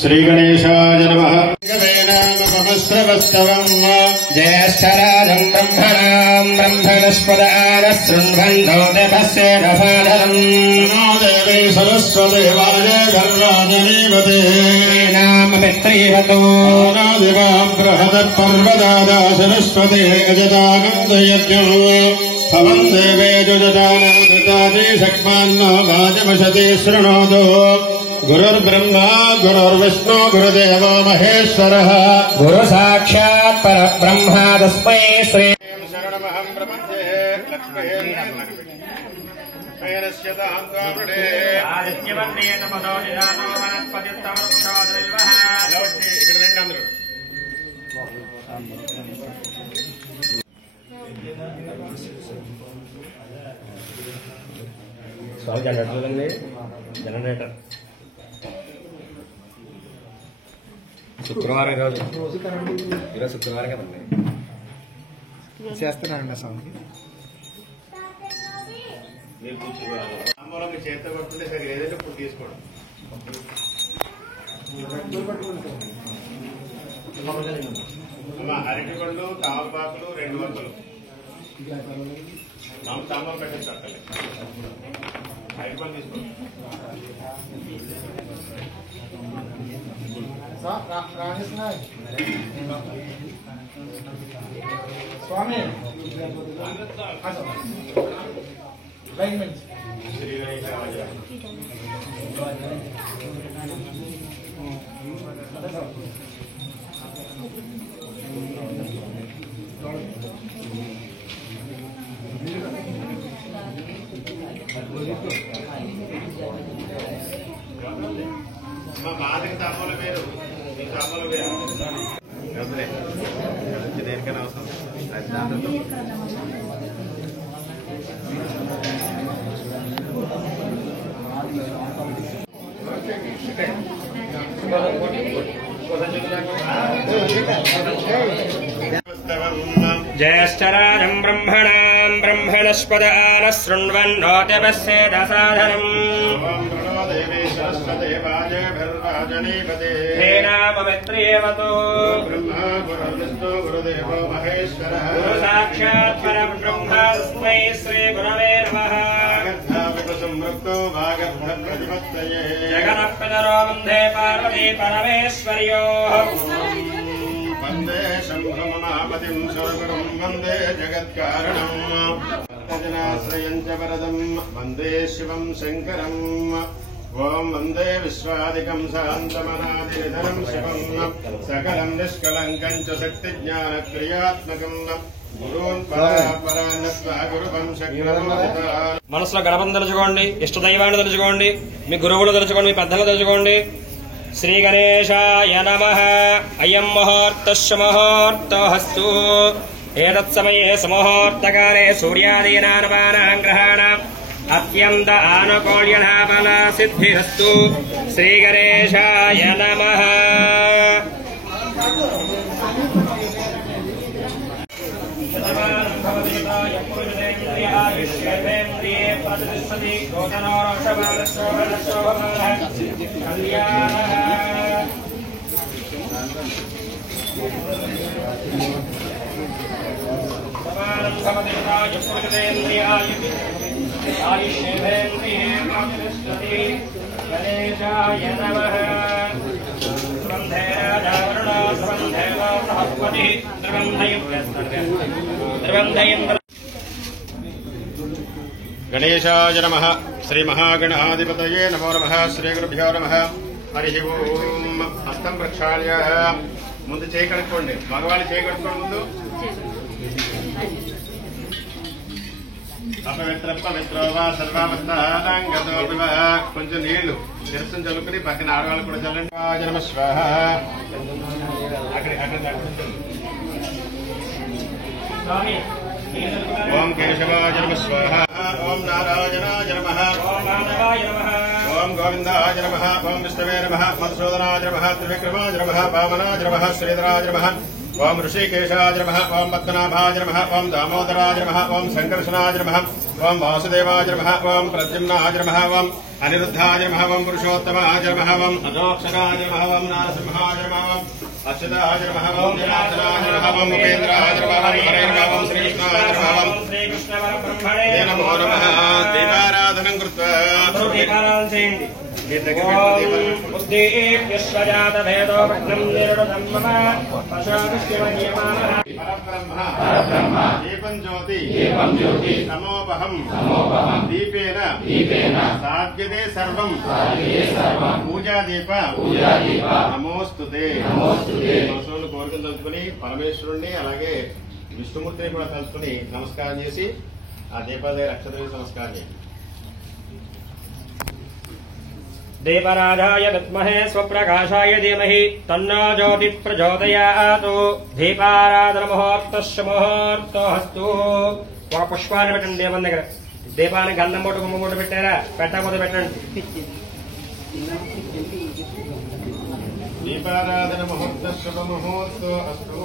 श्रीगणेशाय नमः। ज्येष्ठराजम् ब्रह्मणाम् ब्रह्मणस्पदानः शृण्वन्नोदभस्य रसादरम् नमो देवी सरस्वदेवाय गर्वाजनीवते नाम मित्रीवतो नादिवाम् बृहदत्पर्वदादा सरस्वते अजदानन्दयज्ञम् भवन् देवेजुजदानन्दतादि शक्मान्नो वाजमशति शृणोतु। गुरुर्ब्रह्मा गुरुर्विष्णु गुरुदेवो महेश्वरः गुरु साक्षात् परब्रह्म तस्मै श्री शरणमहम् प्रपद्ये लक्ष्मीर्नश्यताम् त्वामृणे आदित्यवर्णेन पदो निदानो वनस्पतिस्तमरुक्षोदैवः ఇక్కడ రండి అందరూ. స్వామి జనరేటర్ చూడండి, జనరేటర్ శుక్రవారం ఈరోజు శుక్రవారం కదండి చేస్తున్నానండి స్వామికి. మీరు కూర్చోవాలి మీ చేత పడుతుంటే సరే ఏదైతే ఇప్పుడు తీసుకోవడం అరటి పళ్ళు తామపాకులు 2 వందలు తాంబం పెట్టచ్చు అక్కలే అరటి పళ్ళు తీసుకోండి. స్వామి మాదిరి తాంబూల వేరు మీ తాంబూల వేరు దేనికైనా అవసరం అది దాంతో ज्येष्ठराजम् ब्रह्मणाम् ब्रह्मणस्पदानः शृण्वन्नोदभस्य रसादरम् हे नाम मित्रीवतो ब्रह्मा गुरुर्विष्णु गुरुदेवो महेश्वरः गुरु साक्षात् परब्रह्म तस्मै श्रीगुरवे नमः। जगन्नः पितरो वन्दे पार्वती परमेश्वर्योः वन्दे शम्भुमहापतिम् सर्वगुरुम् वन्दे जगत्कारणम् जनाश्रयम् च वरदम् वन्दे शिवम् शङ्करम् ओम् वन्दे विश्वादिकम् शान्तमनादिनिधनम् शिवम् सकलम् निष्कलङ्कम् च शक्तिज्ञानक्रियात्मकम् गुरून् परापरान्नत्वा गुरुवम् शक्तिरोदिता మనసులో గణపతిని తలుచుకోండి, ఇష్ట దైవాన్ని తలుచుకోండి, మీ గురువులు తలుచుకోండి, మీ పెద్దలు తలుచుకోండి. శ్రీ గణేశాయ నమః. అయం ముహూర్తస్య ముహూర్తోస్తు ఏతత్సమయే సుముహూర్తకాలే సూర్యాదీనానపానాం గ్రహాణాం అత్యంత ఆనుకూల్యలాభన సిద్ధిరస్తు. శ్రీ గణేశాయ నమః. गणेशाय नमः. श्री महागणाधिपतये नमो नमः. श्री गुरुभ्यो नमः. हरि ओम. हस्तं प्रक्षाल्य ముందు చేయి కడుక్కోండి. మగవాళ్ళు చేయి కడుక్కోండి ముందు. అపవిత్ర పవిత్రో వా సర్వావస్థాంగతో వివహ. కొంచెం నీళ్లు శిరస్సును చల్లుకుని పక్కన ఆడవాళ్ళు కూడా చల్లండి. జన్మ స్వాహ. ఓం కేశవాయ నమ స్వాహ. ఓం నారాయణాయ నమః. ఓం గోవిందాయ నమః. ఓం విష్ణవే నమః. మధుసూదనాయ నమః. త్రివిక్రమాయ నమః. వామనాయ నమః. శ్రీధరాయ నమః. ఓం ఋషికేశాయ నమః ఓం పద్మనాభాయ నమః ఓం దామోదరాయ నమః ఓం సంకర్షణాయ నమః ఓం వాసుదేవాయ నమః ఓం ప్రద్యుమ్నాయ నమః ఓం అనిరుద్ధాయ నమః ఓం పురుషోత్తమాయ నమః ఓం అధోక్షరాయ నమః ఓం నారసింహాయ నమః ఓం అచ్యుతాయ నమః ఓం జనార్దనాయ నమః ఓం ఉపేంద్రాయ నమః ఓం హరే నమః ఓం శ్రీకృష్ణాయ నమః ఓం శ్రీకృష్ణ పరబ్రహ్మణే నమో నమః. దీపారాధనం కృత్వా దీపారాధన చేయండి. బుద్ధేభ్యశ్వజాత భేదో భగ్నం నిరుడతం మమ పశాదృష్టిమహ్యమానః పరబ్రహ్మ దీపం జ్యోతి సమోపహం దీపేన సాధ్యతే సర్వం పూజాదీప నమోస్తుతే. మనసులో కోరికలు తలుచుకుని పరమేశ్వరుణ్ణి అలాగే విష్ణుమూర్తిని కూడా తలుచుకుని నమస్కారం చేసి ఆ దీపాదే అక్షతకి నమస్కారం చేయండి. దీపరాజాయ విద్మహే స్వప్రకాశాయ ధీమహి తన్నో జ్యోతి ప్రచోదయాత్. దీపారాధన ముహూర్తస్య ముహూర్తోస్తు. ఒక పుష్పాన్ని పెట్టండి దీపం దగ్గర. దీపాన్ని గంధం మూట గుమ్మ మూట పెట్టారా? పెట్టకపోతే పెట్టండి. దీపారాధన ముహూర్త శుభ ముహూర్త అస్తు.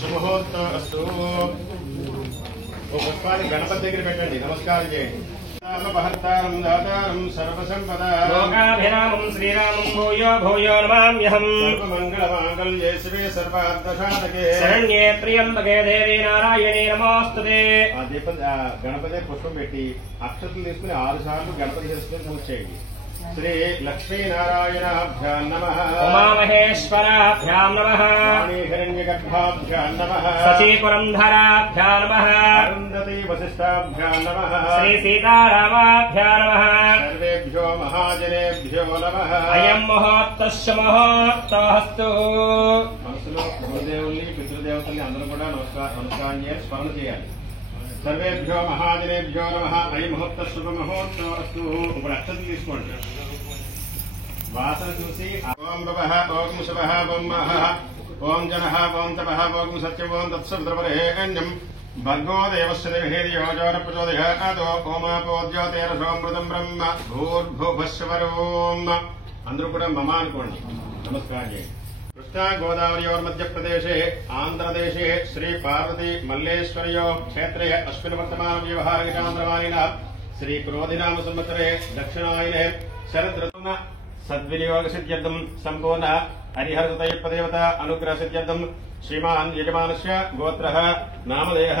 శుభముహూర్త అస్తు. ఓ పుష్పాన్ని గణపతి దగ్గర పెట్టండి, నమస్కారం చేయండి. భర్తారం దాతారం సర్వసంపద లోకాభిరామం శ్రీరామం భూయో భూయో నమామ్యహం. సర్వమంగళమాంగళ్యే శివే సర్వార్థసాధకే శరణ్యే త్ర్యంబకే దేవి నారాయణే నమోస్తుతే. ఆ దీపం గణపతి పుష్పం పెట్టి అక్షతలు తీసుకుని 6 సార్లు గణపతి చేసుకుని నమస్చేయండి. శ్రీ లక్ష్మీనారాయణాభ్యాం నమః. ఉమామహేశ్వరాభ్యాం నమః. హిరణ్యగర్భాభ్యాం నమః. సచీపురంధరాభ్యాం నమః. అరుంధతీ వశిష్టాభ్యాం నమః. శ్రీ సీతారామాభ్యాం నమః. సర్వేభ్యో మహాజనేభ్యో నమః. అయం ముహూర్తస్య ముహూర్తోస్తు. మనసులో గురుదేవుల్ని పితృదేవతల్ని అందరూ కూడా నమస్కారం చేయాలి, స్మరణ చేయాలి. సర్వేభ్యో మహాజనేభ్యో నమః. అయం ముహూర్త శుభ ముహూర్తోస్తు. ఇప్పుడు అక్షతలు తీసుకోండి. వాసన చూసి ఓం భవః ఓం శుభః ఓం మహః ఓం జనః ఓం తపః ఓం సత్యం ఓం తత్సవితృవరేణ్యం భర్గో దేవస్య దేవహేర్యో జోన ప్రచోదయాదో ఓమాపోద్యోతేరసోమృతం బ్రహ్మ భూర్భువస్వరోం. అందరూ కూడా మమ అనుకోండి, నమస్కారం చేయండి. కృష్ణా గోదావరియోర్ మధ్యప్రదేశే ఆంధ్రదేశే శ్రీ పార్వతీ మల్లేశ్వర్యో క్షేత్రే అశ్విన్ వర్తమాన వ్యవహారచాంద్రమానిన శ్రీ క్రోధినామ సంవత్సరే దక్షిణాయనే శరదృతున సద్వినియోగ సిద్ధ్యర్థం సంపూర్ణ హరిహరసుతయపదేవత అనుగ్రహ సిద్ధ్యర్థం శ్రీమాన్ యజమానస్య గోత్రః నామధేయః.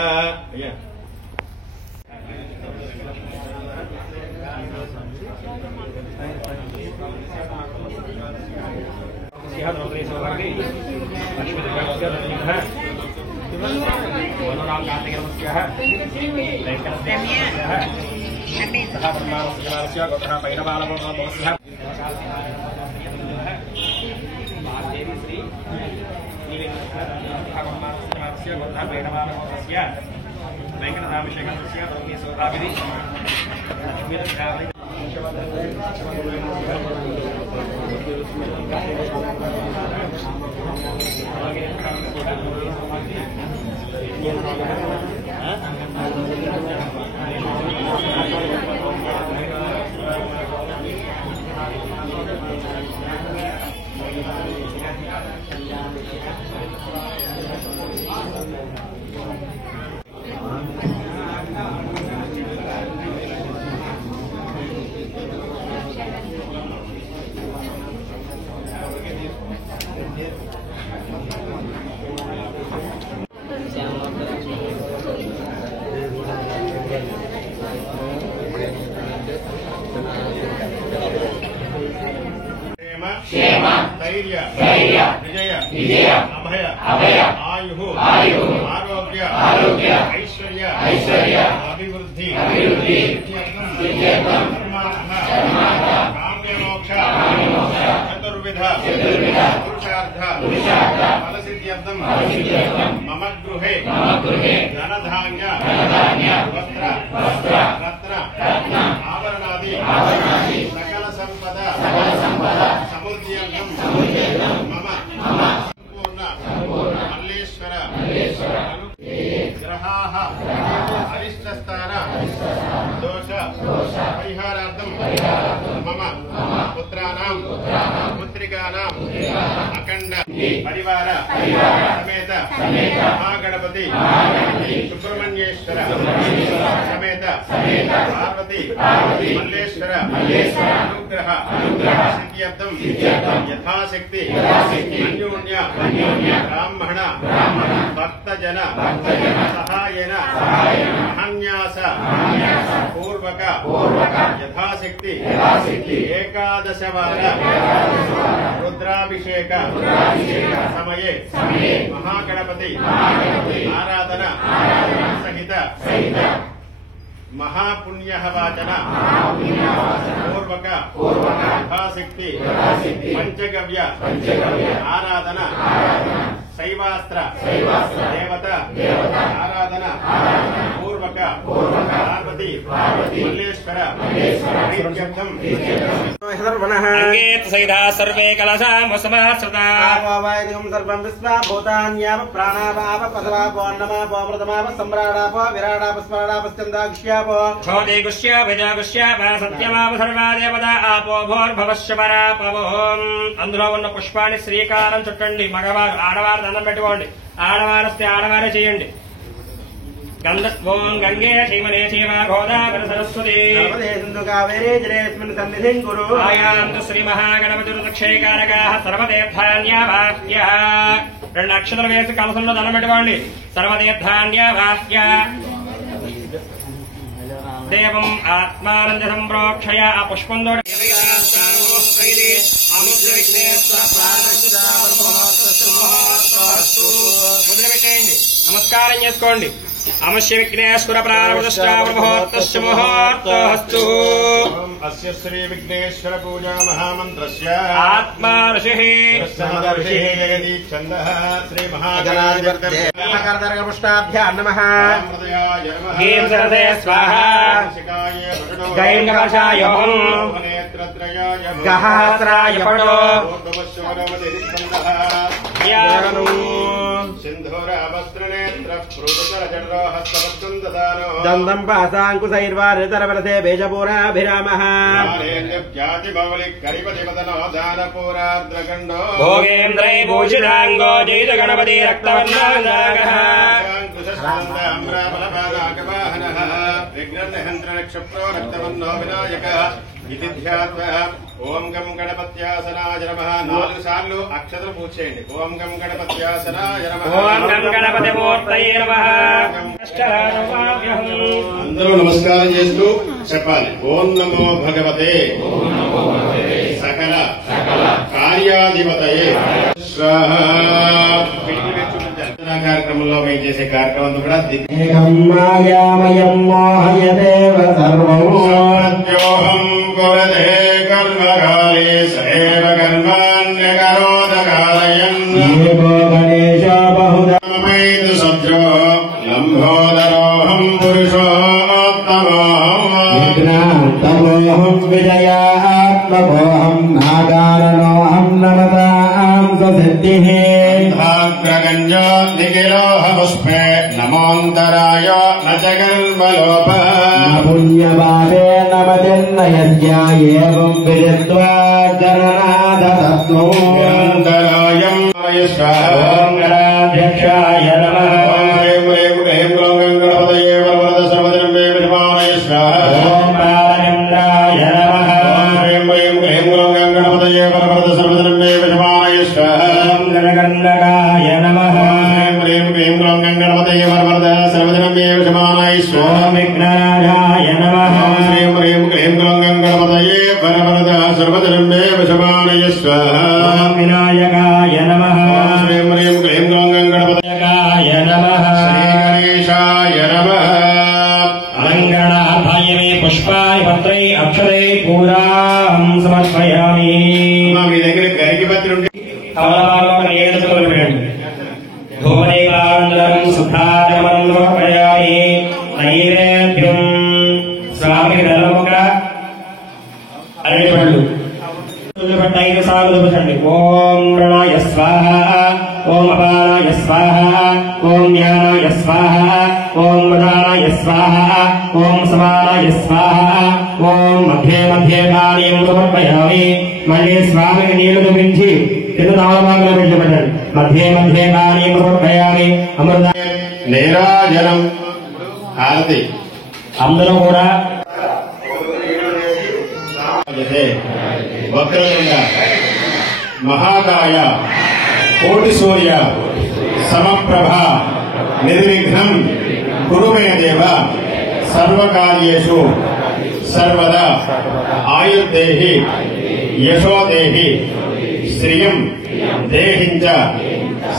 క్షేమ ధైర్య విజయ అభయ ఆయు ఆరోగ్య ఐశ్వర్య అభివృద్ధి కామ్యమోక్ష చతుర్విధ పురుషార్థ ఫలసిద్ధ్యర్థం మమ గృహే ధనధాన్య వస్త్ర రత్న ఆభరణాది సకల సంపద సముద్యర్థం మమ సంపూర్ణ మల్లేశ్వర గ్రహాః అరిష్టస్థాన దోష పరిహారార్థం మమ పుత్రాణం పుత్రికాణం परिवार समेत महागणपति सुब्रह्मण्येश्वर समेत पार्वती मल्लेश्वर अनुग्रह सिद्ध्यर्थं यथाशक्ति अन्योन्य ब्राह्मण भक्तजन सहायेन महन्यास पूर्वक यथाशक्ति एकादश वार रुद्राभिषेक समये महागणपति आराधना सहित महापुण्य वाचन पूर्वक यथाशक्ति पंचगव्य आराधना शैवास्त्र देवता आराधना पूर्वक पार्वती मल्लेश्वर सहिता सर्वे कलशाम समाश्रिताः सर्वं विश्वा भूतान्याप प्राणापाप पदवापोन्नमाप प्रथमाप सम्राडाप विराडाप स्मराडाप स्कन्दाक्ष्याप छोदे गुष्याप जागुष्याप सत्यमाप सर्वा देवता आपो भोर्भवश्च परापवोम అందులో ఉన్న పుష్పాన్ని శ్రీకారం చుట్టండి మగవారు ఆడవారు దండం పెట్టుకోండి ఆడవారస్తే ఆడవారే చేయండి ఓం గంగే శ్రీమనే శివ గోదావరి సరస్వతి సింధు కావేరీ జలేస్మిన్ సన్నిధిం కురు ఆయాంతు శ్రీ మహాగణపతిరుదక్షైకారకాః సర్వతీర్థాన్యావాహ్య రెండు అక్షతలు వేసి కలసంలో దండం పెట్టుకోండి సర్వతీర్థాన్యావాహ్య దేవం ఆత్మానంద సంప్రోక్షయ ఆ పుష్పంతో మొదలుపెట్టేయండి నమస్కారం చేసుకోండి అమస్య విఘ్నేశ్వర ప్రారంభోత్తస్య ముహూర్తోస్తు अस्य श्री विघ्नेश्वर पूजा महामन्त्रस्य आत्मा ऋषिः जगदी छन्दः श्री महागणाधिपत्याय नमः गीं सरसे स्वाहा गैर्गवशायोऽहं गहास्राय पटो दन्दं पासाङ्कुशैर्वारितरवरसे बेजपूराभिरामः भोगेन्द्रै भूषिताङ्गो जयितगणपति रक्तवर्णाङ्गः विघ्नहन्त्रनक्षप्रो रक्तवर्णो विनायकः इति ध्यात्वा ओम गम गणपत्यासनाय नमः 4 సార్లు అక్షతలు పూజ చేయండి. ఓం గం గణపత్యాసనాయ నమః. ఓం గం గణపతి మూర్తయే నమః. అందరూ నమస్కారం చేస్తూ చెప్పాలి. ఓం నమో భగవతే సకల కార్యాధిపతయే కార్యక్రమంలో మేము చేసే కార్యక్రమం కూడా మాయామయం మోహయదేవ సర్వం సత్యోహం కురతే కర్మకాలే సైవ కర్మాణ్యకరోదకాలయన్ గణేశో బహుధమైదు సత్యో లంబోదరోహం పురుషోత్తమోహం విజయాత్మకోహం నాగారణోహం నమతాం ససిద్ధిః భాగ్రగంజో నిఖిలోహ పుష్పే నమోంతరాయ న జగల్మలోప పుణ్యవాదే నమతిర్నయస్యాయేవం విదిత్వా జననాథతత్వం ఓం గణాధ్యక్షాయ నమః. ఓం బాలచంద్రాయ నమః. ఓం గణగండకాయ నమః. ఓం విఘ్నరాజాయ నమః. ఓం వినాయకాయ నమః. గణపతయకాయ నమః. అలంకరణార్థాయ మే పుష్పాని పత్రై అక్షరై పూరాం సమర్పయామి. మీ దగ్గర గరికి పత్రి ఉంటే కమలపాలను ఏడు చుక్కలు పెట్టండి. ధూమదీపానందరం శుద్ధాచమనం సమర్పయామి. నైవేద్యం స్వామికి బెల్లముక్క అరటి పళ్ళు 5 సార్లు చూపించండి. ఓం ప్రణాయ స్వాహ, ఓం అపానాయ స్వాహ, ఓం జ్ఞానాయ స్వాహ, ఓం ప్రధానాయ స్వాహ, ఓం సమానాయ స్వాహ, ఓం మధ్యే మధ్యే పానీయం సమర్పయామి. మళ్ళీ స్వామికి నీళ్లు చూపించి నామమాగలు పెట్టబడ్డాడు. మధ్య మధ్య కాని ప్రోక్షయామి అమృత నీరాజనం హారతి అందరూ కూడా వక్రతుండ మహాకాయ కోటి సూర్య సమప్రభ నిర్విఘ్నం కురు మే దేవ సర్వకార్యేషు సర్వదా ఆయుర్దేహి యశోదేహి శ్రియం దేహించ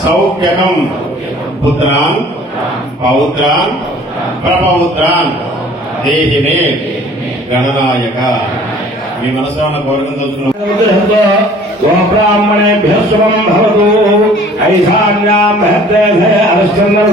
సౌఖ్యకం పుత్రాన్ పౌత్రాన్ ప్రపౌత్రాన్ దేహి మే గణనాయక. మీ మనసులో ఉన్న కోరికను తెలుసుకున్నాం. బ్రాహ్మణేభ్య శుభం భవతు. ఐశాన్యాం భద్రే అరశ్చంద్ర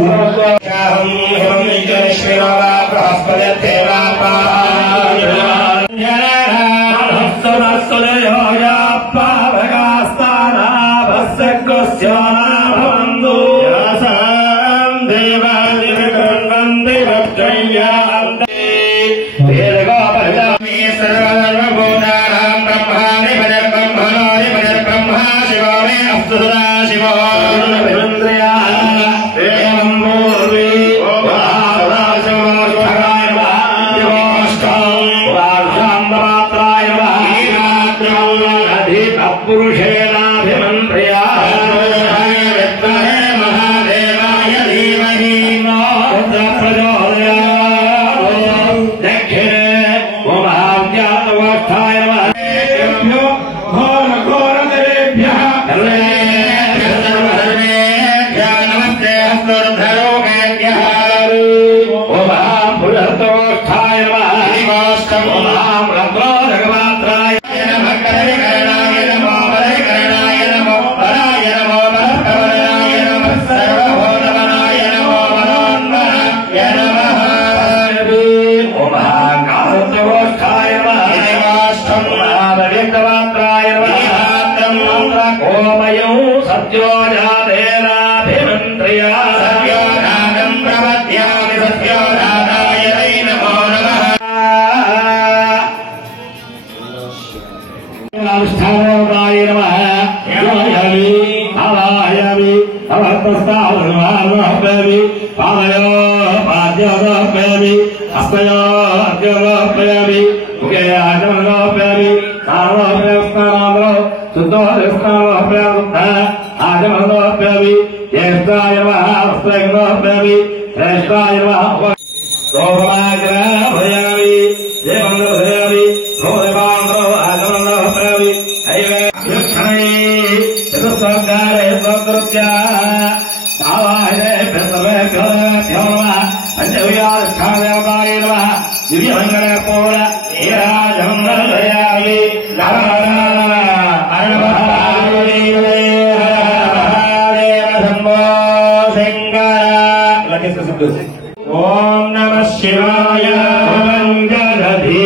ఓం నమః శివాయ మంగళధీ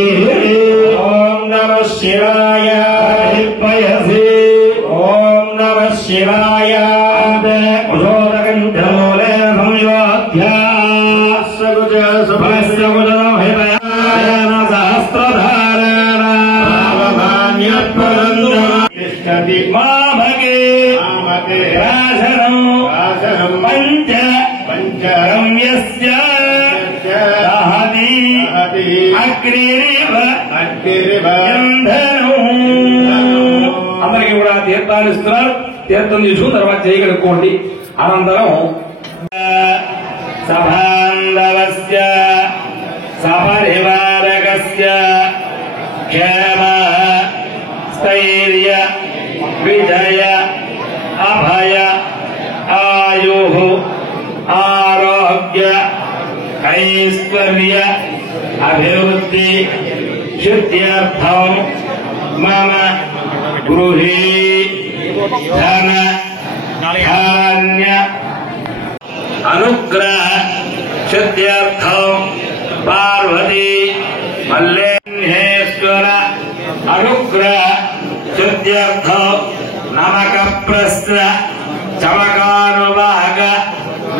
ఓం నమః శివాయ పయసి ఓం నమః శివాయ కుశోదకంఠమూలే సంయోధ్య సగుజ సుభస్యగుజం హితయాన సహస్రధారేణ తిష్టతి మామకే రాజనం పంచ రమ్యస్య అందరికీ కూడా తీర్థాలు ఇస్తున్నారు. తీర్థం తీసుకుని తర్వాత చేయగలుక్కోండి. అనంతరం సభాంధవస్య సపరివారకస్య క్షేమ స్థైర్య విజయ అభయ ఆయు ఆరోగ్య ఐశ్వర్య అభివృద్ధి సిద్ధ్యర్థం మమ గృహే ధన ధాన్య అనుగ్రహ సిద్ధ్యర్థం పార్వతీ మల్లేశ్వర అనుగ్రహ సిద్ధ్యర్థం నమక ప్రశ్న చమకానువాహక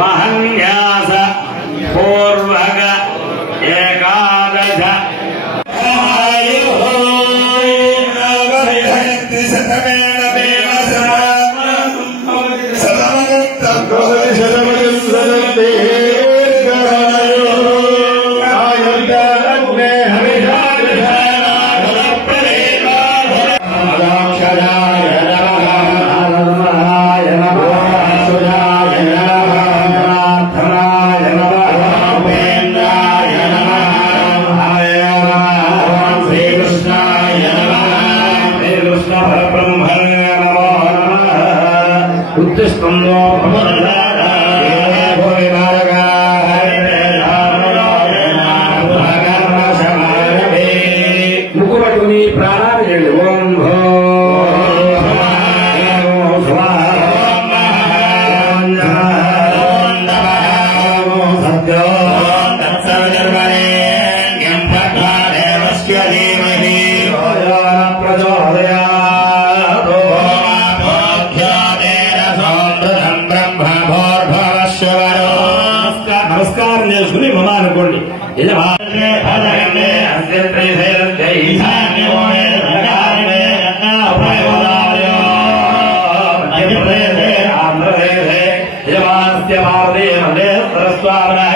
మహన్యాస పూర్వక ఏకాదశ శతమేన ముక్కు పట్టుకుని ప్రాణాలు చేయండి. ఓం భో నమస్కారం చేసుకుని మమ అనుకోండి.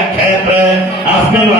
క్షేత్ర అస్మిన్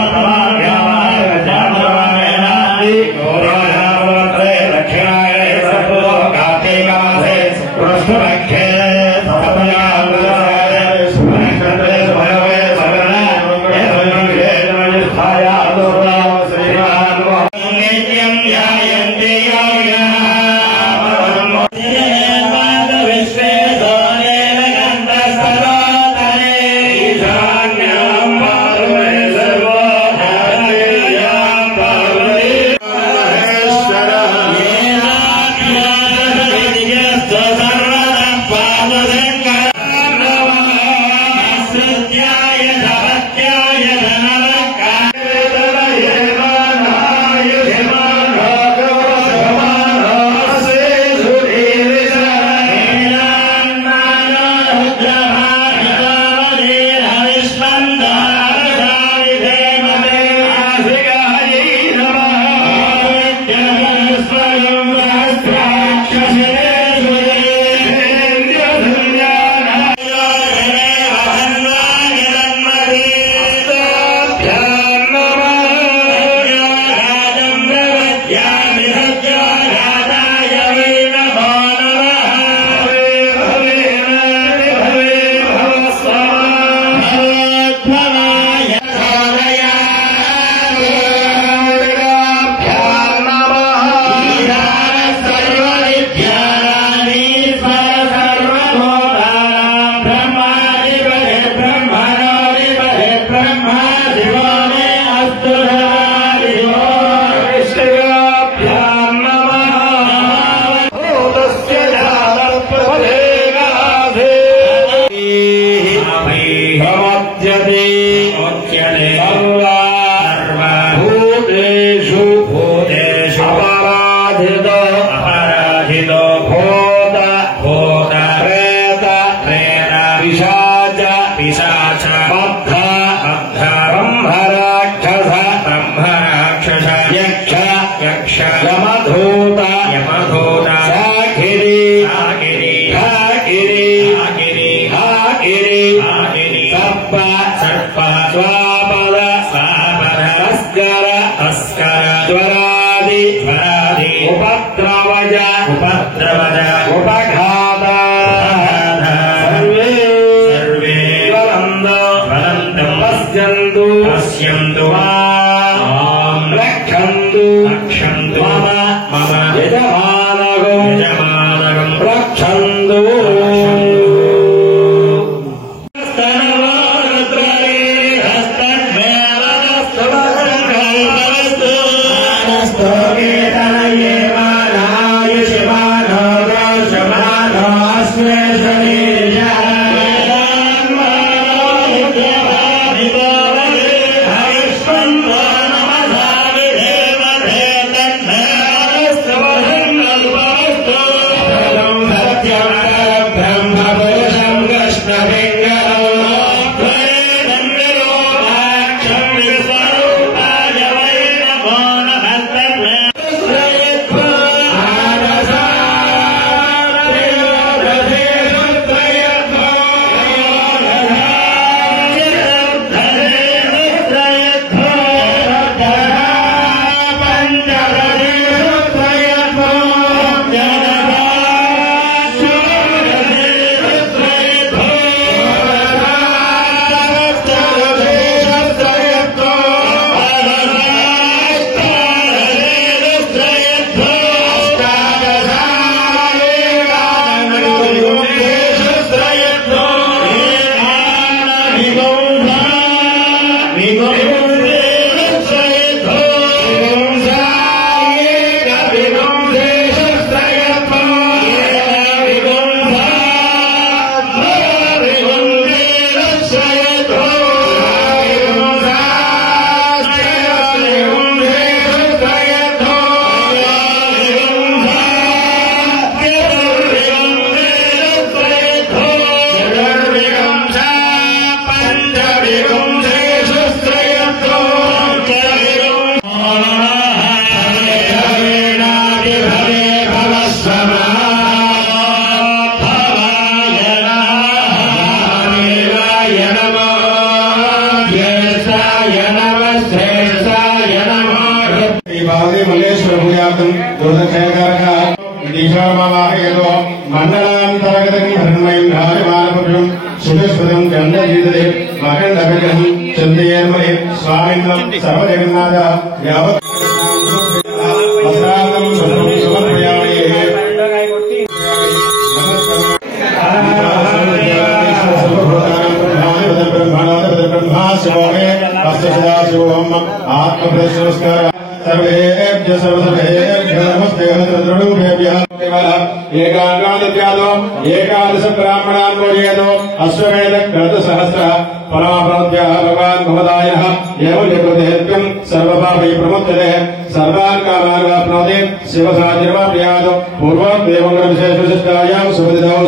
Hare సుధస్పదం చంద్రజీతదే మకండవిగ్రహం చంద్రయేర్మణి స్వామిన్నం సర్వజగన్నాథ యావత్ వస్త్రాంగం సమర్పయామి. బ్రహ్మాశివోం ఆత్మప్రతిష్ఠాస్కార सर्वेभ्यः सर्वसर्वेभ्यः नमस्ते हरिद्रद्रुभ्यः एकादशादो एकादश ब्राह्मणान् बोधयतो अश्वमेध ग्रन्थसहस्रः पराभवत्याः भगवान् भवदायः एवं निकृतेत्यं सर्वपापै प्रमुच्यते सर्वान् कामान् वाप्नोति शिवसाचिर्वाप्यात् पूर्वं देवङ्गविशेषविशिष्टायां सुपतितौ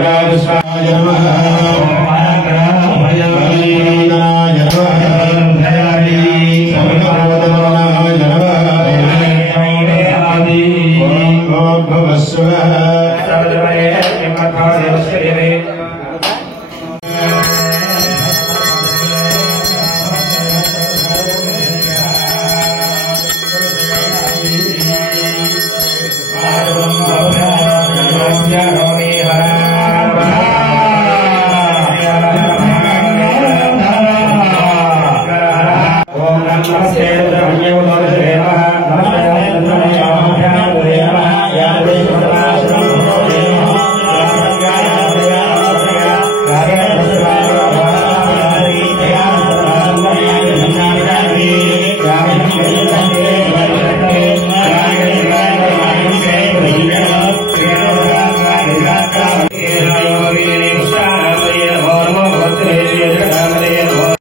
याग्राय